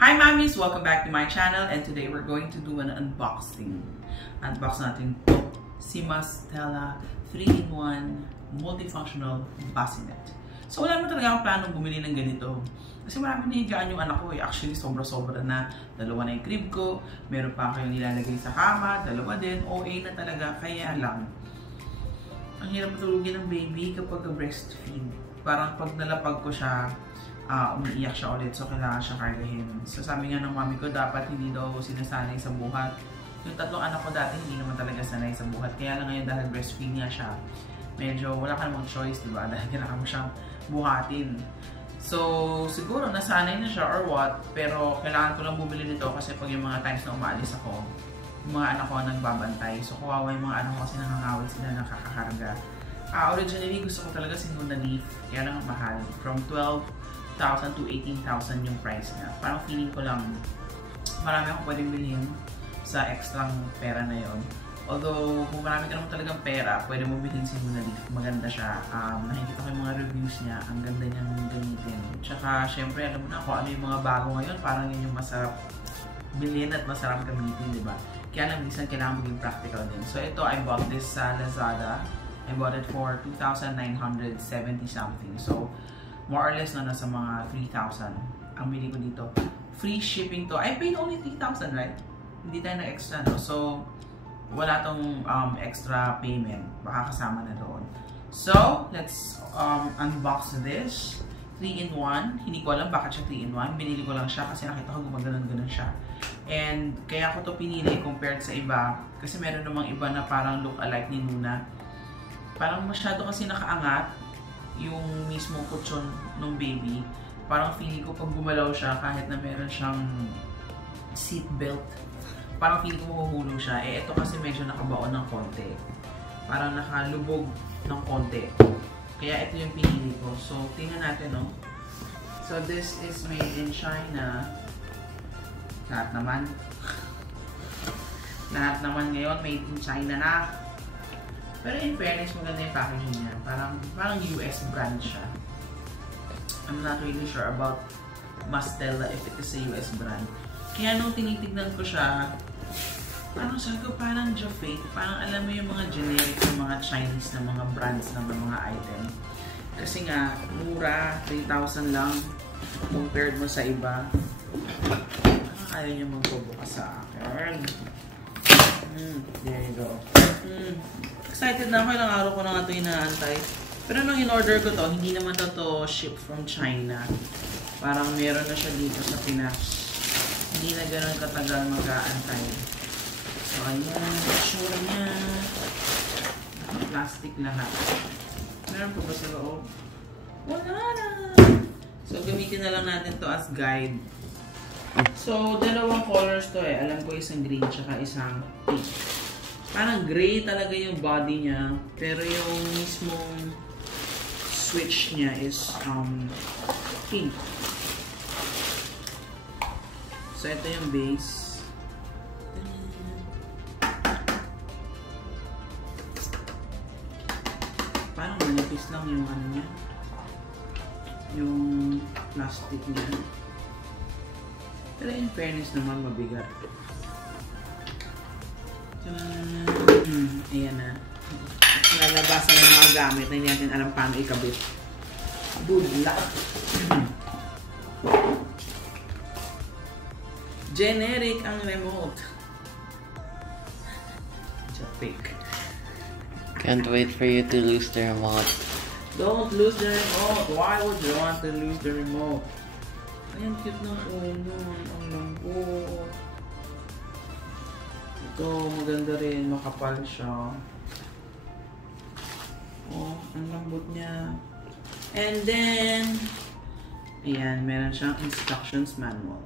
Hi mommies! Welcome back to my channel and today we're going to do an unboxing. Unbox natin to si Mastella 3-in-1 multifunctional bassinet. So wala naman talaga akong planong bumili ng ganito. Kasi marami nahigaan yung anak ko eh. Actually sobra-sobra na. Dalawa na yung crib ko. Meron pa kayong nilalagay sa kama. Dalawa din. OA na talaga. Kaya lang. Ang hirap tulugin ng baby kapag breastfeed. Parang pag nalapag ko siya, umiiyak siya ulit, so kailangan siya kargahin. So sabi nga ng mami ko, dapat hindi daw sinasanay sa buhat. Yung tatlong anak ko dati, hindi naman talaga sanay sa buhat. Kaya lang ngayon dahil breastfeed nga siya, medyo wala ka namang choice, diba? Dahil kailangan mo siyang buhatin. So siguro nasanay na siya or what, pero kailangan ko lang bumili nito kasi pag yung mga times na umaalis ako, yung mga anak ko nagbabantay. So kawawa yung mga anak ko kasi nakangawit sila, nakakakarga. Originally, gusto ko talaga si Nuna Leaf, kaya lang mahal. From 12,000 to 18,000 yung price niya. Parang feeling ko lang marami akong pwedeng bilhin sa extra pera na yon. Although, kung marami ka naman talagang pera, pwede mo bilhin si Nuna Leaf. Maganda siya. Nakikita ko yung mga reviews niya. Ang ganda niyang gamitin. Tsaka, syempre, alam mo na kung ano yung mga bago ngayon. Parang yun yung masarap bilhin at masarap gamitin, di ba? Kaya lang, minsan kailangan maging practical din. So, ito, I bought this sa Lazada. I bought it for 2,970 something. So, more or less na nasa mga 3,000 ang bili ko dito. Free shipping to. I paid only 3,000, right? Hindi tayo na extra, no? So, wala tong extra payment. Baka kasama na doon. So, let's unbox this. 3-in-1. Hindi ko alam bakit siya 3-in-1. Binili ko lang siya kasi nakita ko gumagano'n-ganon siya. And kaya ko to pinili compared sa iba. Kasi meron namang iba na parang look-alike ni Nuna. Parang masyado kasi nakaangat yung mismo kutsyon ng baby. Parang feeling ko pag gumalaw siya, kahit na meron siyang seat belt, parang feeling ko mahuhulog siya. Eh, ito kasi medyo nakabaon ng konti. Parang nakalubog ng konti. Kaya ito yung pinili ko. So, tingnan natin, no? So, this is made in China. Lahat naman. Lahat naman ngayon made in China na. Pero in fairness, maganda yung packaging niya. Parang US brand siya. I'm not really sure about Mastella if it is a US brand. Kaya nung tinitignan ko siya, parang sabi ko parang Jaffe. Parang alam mo yung mga generic ng mga Chinese na mga brands ng mga item. Kasi nga, mura, 3,000 lang compared mo sa iba. Ayaw niya magbubukas sa akin. There you go. Excited na ako, ilang araw ko na nga ito inaantay. Pero nung in-order ko to, hindi naman to ship from China. Parang meron na siya dito sa Pinas. Hindi na ganun katagal mag-aantay. So ayan, sure niya. Plastic lahat. Meron pa ba sa loob? Wala na! So gamitin na lang natin to as guide. So dalawang colors to eh. Alam ko isang green tsaka isang pink. Parang gray talaga yung body niya, pero yung mismong switch niya is pink. So ito yung base. Parang manipis lang yung ano niya, yung plastic niya. Pero in fairness naman mabigat. Ayan na. Lalabasan ng mga gamit na hindi natin alam paano ikabit. Good luck! Generic ang remote. Just fake. Can't wait for you to lose the remote. Don't lose the remote. Why would you want to lose the remote? Ayan, cute ng ulo. Ang lambot. Ito, maganda rin. Makapal siya. Oh, ang lambot niya. And then, ayan, meron siyang instructions manual.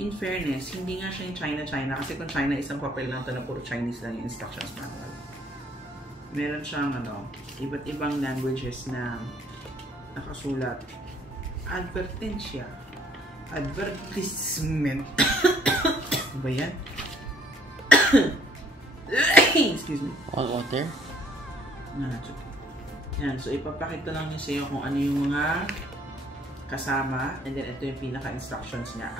In fairness, hindi nga siya yung China. Kasi kung China, isang papel lang ito na puro Chinese lang yung instructions manual. Meron siyang, iba't ibang languages na nakasulat. Advertencia. Advertisement. Ba yan? Excuse me. All water? Yan, so ipapakita lang niya sa iyo kung ano yung mga kasama. And then ito yung pinaka-instructions niya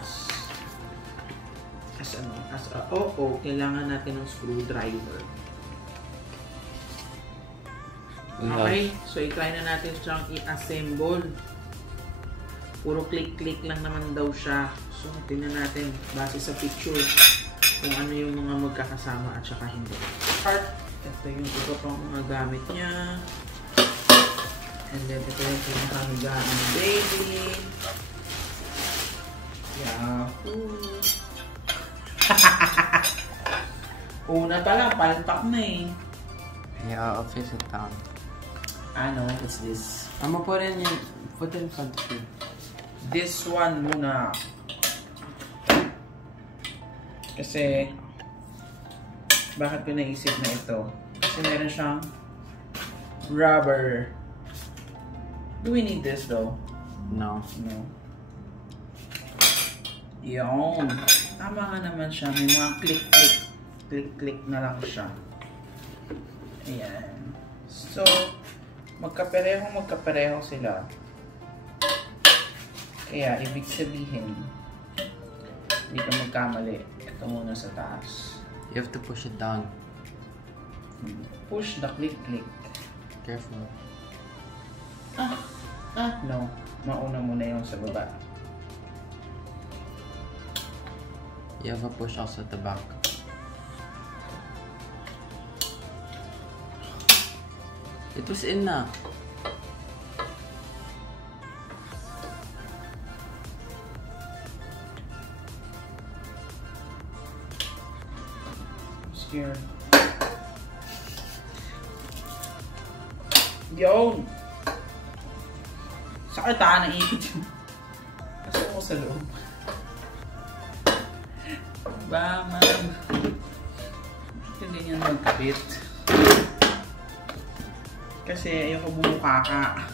kailangan natin ng screwdriver. Okay, so i-try na natin siyang i-assemble. Puro click-click lang naman daw siya. So tingnan natin base sa picture kung ano yung mga magkakasama at saka hindi. Ito yung iba pang mga gamit niya. And then ito yung pinakahigaan ng baby. Yahoo! Una pa lang, palpak na eh. Yeah, I'll face it down. Ano, what's this? I'm gonna put it in front of you. This one muna. Kasi, bakit ko naisip na ito? Kasi meron siyang rubber. Do we need this though? No. No. Yun. Tama nga naman siya. May mga click-click. Click-click na lang siya. Ayan. So, magkapareho sila. Kaya, ibig sabihin, hindi ka magkamali. Ito muna sa taas. You have to push it down. Push the click-click. Careful. No. Mauna muna yung sa baba. You have a push also at the back. It was in na. I'm scared. Yun! Sakit naipit yun. Pasok ako sa loob. Ba, ma'am. Ito ganyan magkapit. Kasi ayoko bumuka ka.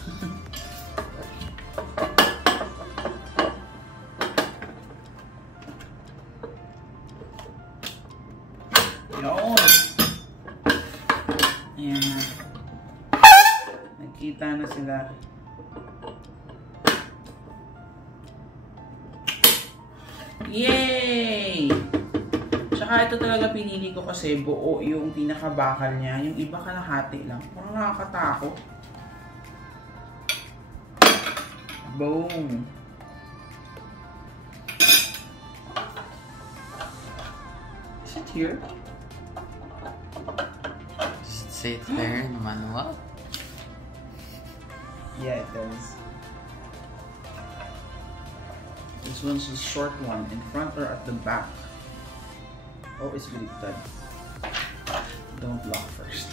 Yun. Ayan na. Nagkita na sila. Yay! Tsaka ito talaga pinili ko kasi buo yung pinakabakal niya. Yung iba kalahati lang. Parang nakakatakot. Boom! Is it here? Say it there in the manual. Yeah, it does. This one's the short one, in front or at the back. Oh, it's baliktad. Don't lock first.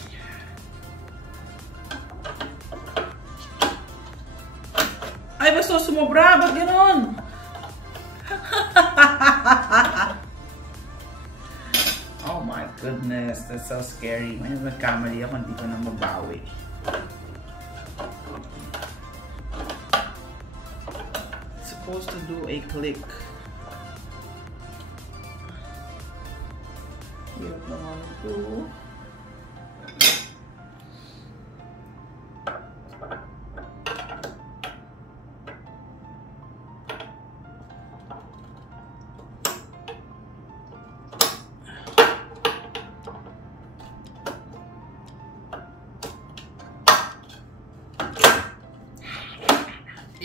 Ay, basta sumobra! Ba't gano'n? Oh my goodness, that's so scary. May nagkamali ako, hindi ko na mabawi. It's supposed to do a click. Hirap naman ito.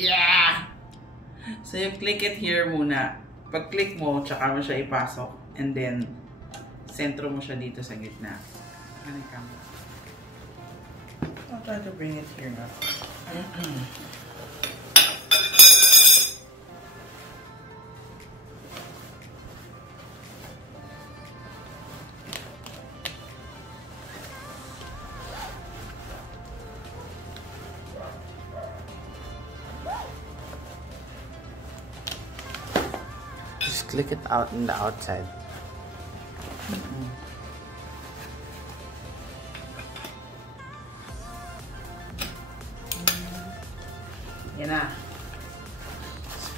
Yeah! So you click it here muna. Pag click mo, tsaka mo siya ipasok. And then, sentro mo siya dito sa gitna. Ano yung camera? I'll try to bring it here now. Just click it out in the outside. Yan na.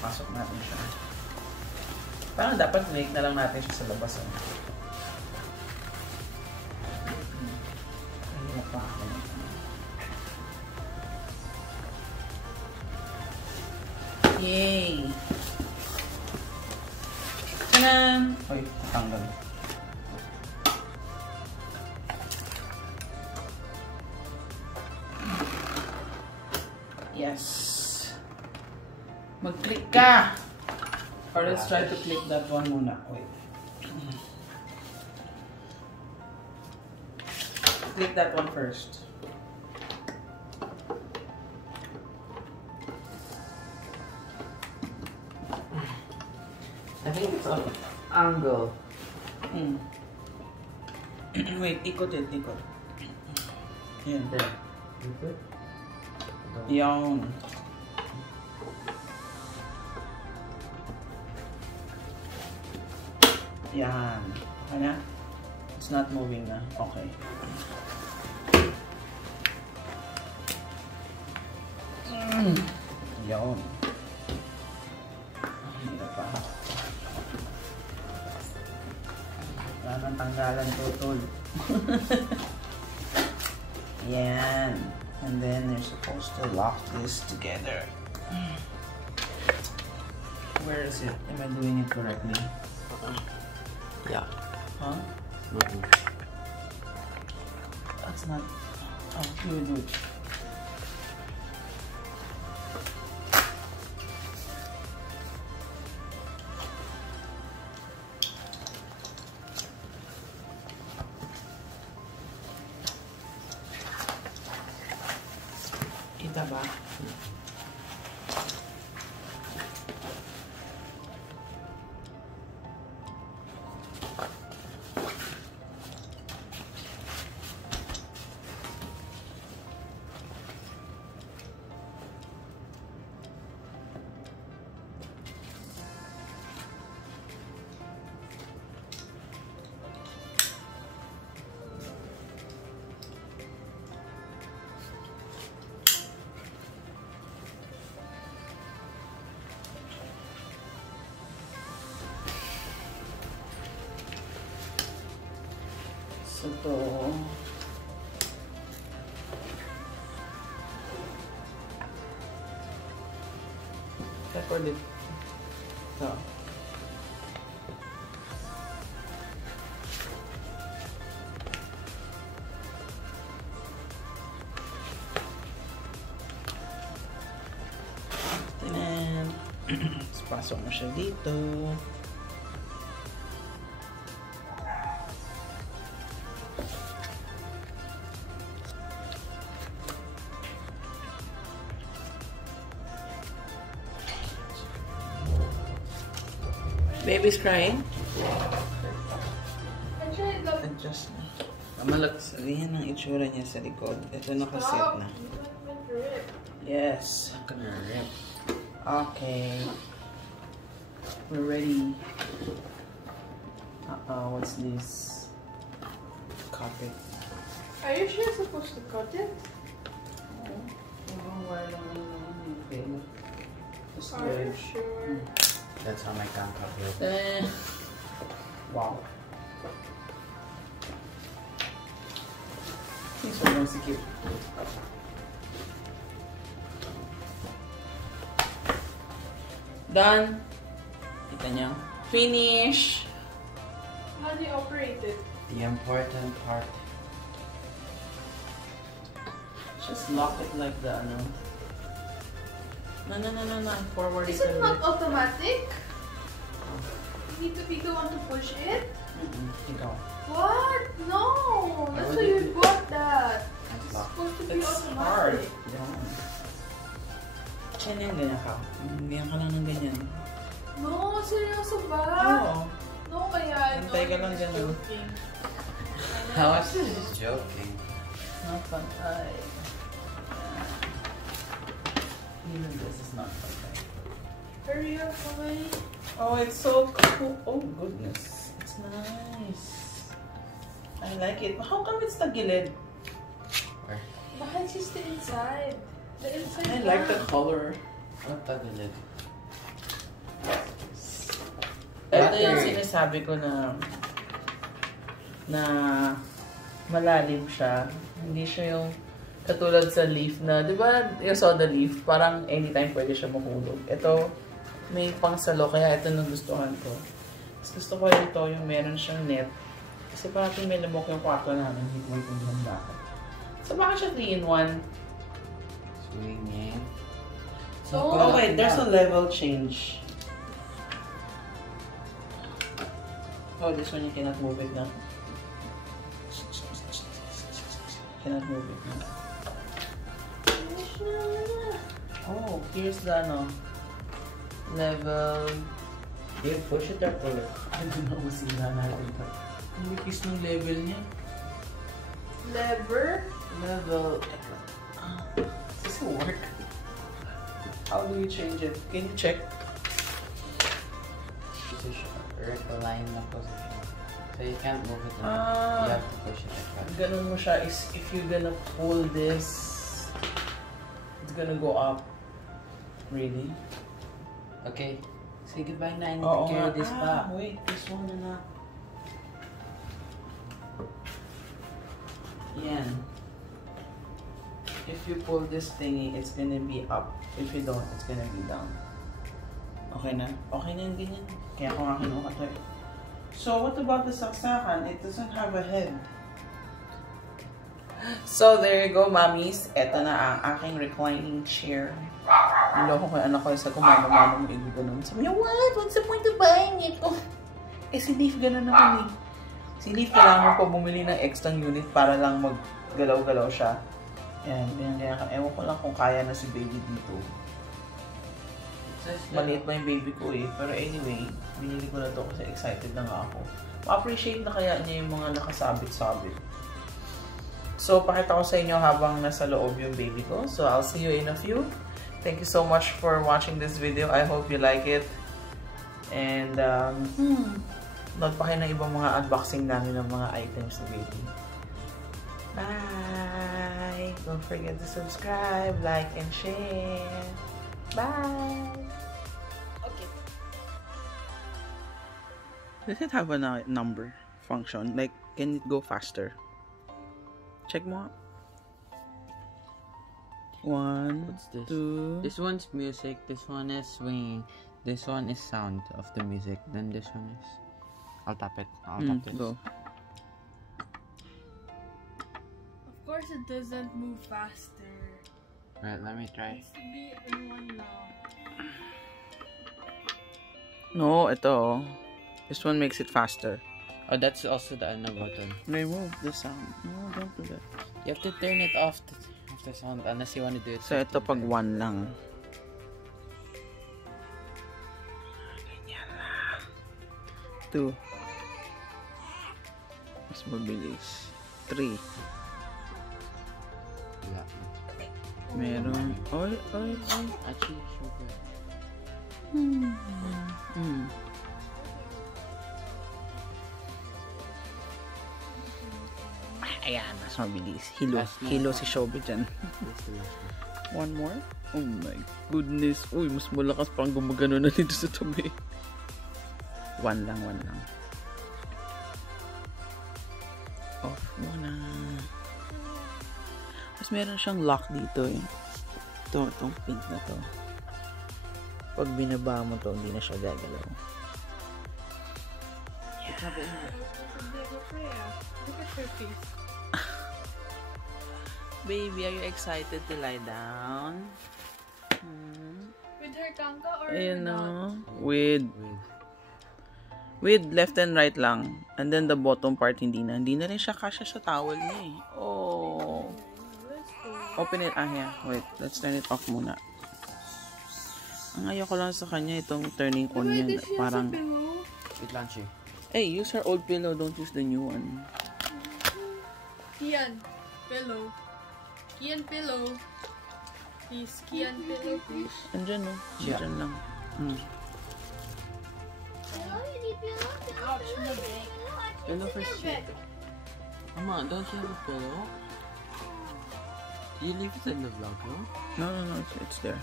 Pasok natin siya. Parang dapat make na lang natin siya sa labas. Ayun pa ako. Yay! Tanan! Uy, natanggal. Yes. Mag-click ka! Or let's try to click that one muna. Wait. Click that one first. I think it's an angle. Wait, ikot it, ikot. Yan. There. You good? Yan. Yan. Ano? It's not moving na. Okay. Yan. Hirap pa. Wala nang tanggalan, tutol. Yan. And then you're supposed to lock this together. Where is it? Am I doing it correctly? Yeah. Huh? That's not... Oh, you do it. Kita ba? So, ito. Record it. Ito. Tinan. Pasok mo siya dito. Baby's crying? Adjust na. Mamalak, sabihin ang itsura niya sa likod. Ito nakaset na. Yes. I'm gonna rip. Okay. We're ready. What's this? Cut it. Are you sure you're supposed to cut it? Why don't you? Just Are you sure? That's how my grandpa feels. Wow. This one was cute. Done. Kita niyo. Finish. How do you operate it? The important part. Just lock it like that. No. Forward Is it it a not bit. automatic? You need to be the one to push it? Ikaw. What? No! That's would why it you be? got that. That's It's locked. supposed to be It's hard. automatic. Yan. Ganyan ka. Ganyan ka lang ng ganyan. No, seryoso ba? Oo. No, kaya I know Antay ka you're lang just ganun. joking. I know How you're is just this joking? Not fun. Even this is not fun. Hurry up, Mami. Oh, it's so cool. Oh, goodness. It's nice. I like it. How come it's the gilid? Where? Baka it's just the inside. The inside I like the one. color. What tagilid? Ito yung sinasabi ko na malalim siya. Hindi siya yung Katulad sa leaf na, di ba, you saw the leaf, parang anytime pwede siya mahulog. Ito, may pangsalo, kaya ito nagustuhan ko. Mas gusto ko ito, yung meron siyang net. Kasi parang may lamok yung kwarto namin, hindi ko ipunduhan bakit. So, bakit siya 3-in-1? Swinging. So, Oh wait, there's a level change. Oh, this one you cannot move it na. Cannot move it na. Oh, here's the ano. Level. You push it or pull it? I don't know, sila natin ito. Ang wikis ng level niya. Lever. Level. Does this work? How do you change it? Can you check? Position. Recline na position. So you can't move it. Ah. You have to push it like that. Ganun mo siya is if you're gonna pull this, it's gonna go up. Really? Okay. Say goodbye na. I need Oo to carry nga. this back. Wait, this one na. Yan. If you pull this thingy, it's gonna be up. If you don't, it's gonna be down. Okay na? Okay na yung ganyan. Kaya ako nga kinuha to eh. So, what about the saksakan? It doesn't have a head. So, there you go, mommies. Ito na ang aking reclining chair. Niloko ko yung anak ko sa kumama mo yung ganun. Sabi niya, what? What's the point of buying it? Oh. Eh, si Leaf ganun naman eh. Si Leaf kailangan mo pa bumili ng extra unit para lang maggalaw-galaw siya. Yan, ganyan. Ewan ko lang kung kaya na si baby dito. Maliit pa yung baby ko eh. Pero anyway, binili ko na to kasi excited na nga ako. Ma-appreciate na kaya niya yung mga nakasabit-sabit. So, pakita ko sa inyo habang nasa loob yung baby ko. So, I'll see you in a few. Thank you so much for watching this video. I hope you like it. And, nood pa kayo ng ibang mga unboxing namin ng mga items ni baby. Bye! Don't forget to subscribe, like, and share. Bye! Okay. Does it have a number function? Like, can it go faster? Check mo. 1, What's this? 2. This one's music. This one is swinging. This one is sound of the music. Then this one is. I'll tap it. I'll tap it. Go. Of course, it doesn't move faster. Right, let me try. It's to be in one now. No, ito. This one makes it faster. Oh, that's also the ano button. Remove the sound. No, don't do that. You have to turn it off the sound unless you want to do it. So, ito pag 1 lang. Ganyan lang. 2. Mas mabilis. 3. Yeah. Meron. Oy. Actually, so good. Ayan, mas mabilis. Hilo si Shobi dyan. That's the last one. One more? Oh my goodness. Uy, mas malakas pang gumagano na dito sa tabi. 1 lang. Off muna. Mas meron siyang lock dito eh. Itong pink na to. Pag binaba mo to, hindi na siya gagalaw. Look at her face. Baby, are you excited to lie down? With her kangka or Ayun not? no. With left and right lang. And then the bottom part hindi na. Hindi na rin siya kasya sa towel niya eh. Oh. Open it. Yeah. Wait. Let's turn it off muna. Ang ayoko lang sa kanya itong turning on Wait, niya. does she Parang, have a pillow? Wait, Lanchi. hey, use her old pillow. Don't use the new one. Kian, pillow. Kian, pillow. Please, Kian, pillow, please. Andyan no. Yeah. Andyan lang. Ouch, my back. Pillow for shit. Mama, don't you have a pillow? You leave it in the vlog, no? No. It's there.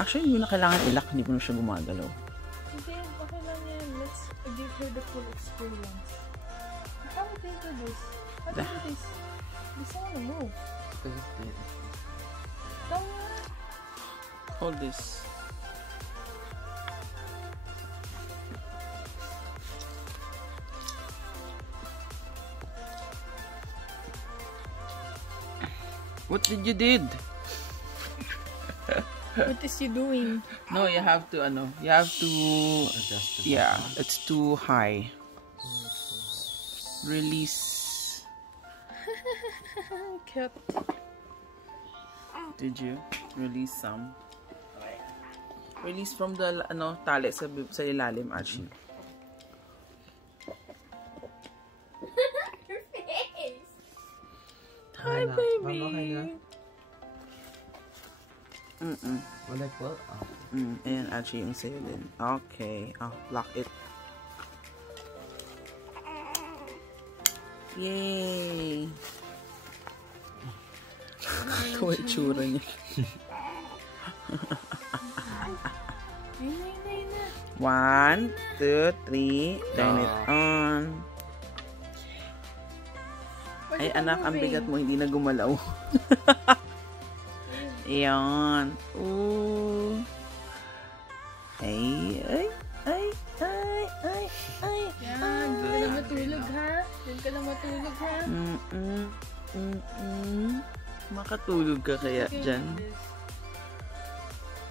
Actually, hindi mo na kailangan ilak. Hindi mo na siya gumagalaw. Hindi, okay lang yan. Let's give her the full experience. How stay with this? What is this? This I wanna move. Because it's there. Come on. Hold this. What did you did? What is he doing? No, you have to Adjust the yeah, bottom. it's too high. Release. Cute. Did you release some? Release from the tali sa ilalim, Archie. Your face. Hi, Mama, baby. okay na? Wala po? Ayan, Archie, yung sa'yo din. Okay. Lock it. Yay! Kawai tsura niya. Nay. 1, 2, 3. Turn it on. Ay, anak, ang bigat mo. Hindi na gumalaw. Ayan. Ooh. Ay. Yan, doon ka na matulog ha? Doon ka na matulog ha? Makatulog ka kaya Okay, dyan. this.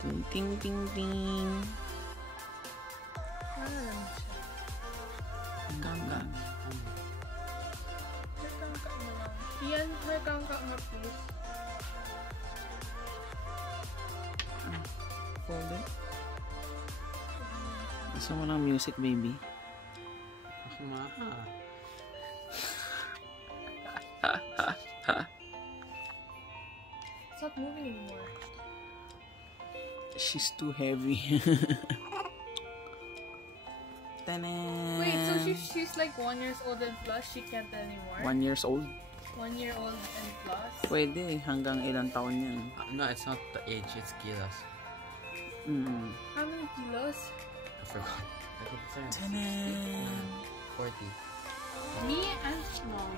Ting, ting, ting, ting. Ano lang siya? Gangga. Harkangka mo lang. Iyan, harkangka nga please. Hold it. Gusto mo ng music, baby? It's not moving anymore. She's too heavy. Wait, so she's like 1 year old and plus? She can't anymore? 1 year old? 1 year old and plus? Pwede. Hanggang ilang taon yan. No, it's not the age, it's kilos. How many kilos? I forgot. I think it's around Tanan! 40. Me and mom.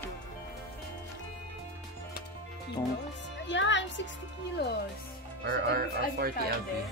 Kilos? Yeah, I'm 60 kilos. Or So, 40 I've LB. counted.